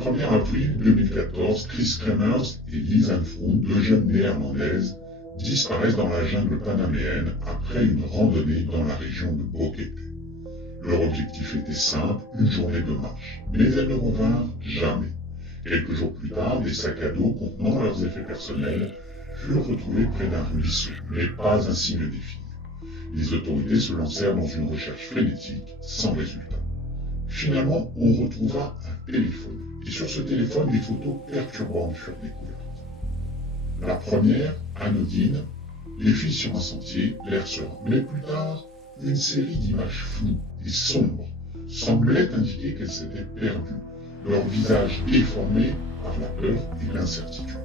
1er avril 2014, Chris Kremers et Liz Anfroen, deux jeunes néerlandaises, disparaissent dans la jungle panaméenne après une randonnée dans la région de Boquete. Leur objectif était simple, une journée de marche, mais elles ne revinrent jamais. Quelques jours plus tard, des sacs à dos contenant leurs effets personnels furent retrouvés près d'un ruisseau, mais pas un signe des filles. Les autorités se lancèrent dans une recherche frénétique, sans résultat. Finalement, on retrouva un téléphone, et sur ce téléphone, des photos perturbantes furent découvertes. La première, anodine, les filles sur un sentier, l'air serein. Mais plus tard, une série d'images floues et sombres semblait indiquer qu'elles s'étaient perdues, leur visage déformé par la peur et l'incertitude.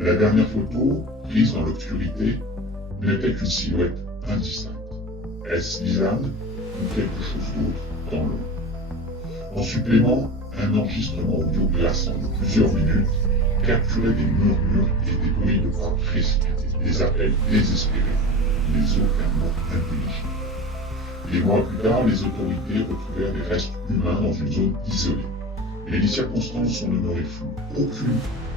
La dernière photo, prise dans l'obscurité, n'était qu'une silhouette indistincte. Est-ce Lisanne ou quelque chose d'autre dans l'ombre? En supplément, un enregistrement audio glaçant de plusieurs minutes capturait des murmures et des bruits de pas précipités, des appels désespérés, mais aucun mot intelligible. Des mois plus tard, les autorités retrouvèrent des restes humains dans une zone isolée. Mais les circonstances sont demeurées floues. Aucune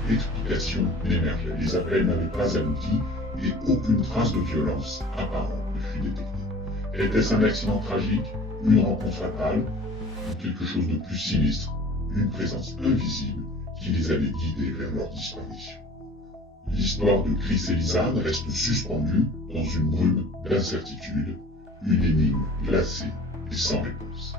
explication n'émergeait. Les appels n'avaient pas abouti et aucune trace de violence apparente ne fut détectée. Était-ce un accident tragique, une rencontre fatale, ou quelque chose de plus sinistre, une présence invisible qui les avait guidés vers leur disparition? L'histoire de Chris et Lisanne reste suspendue dans une brume d'incertitude, une énigme glacée et sans réponse.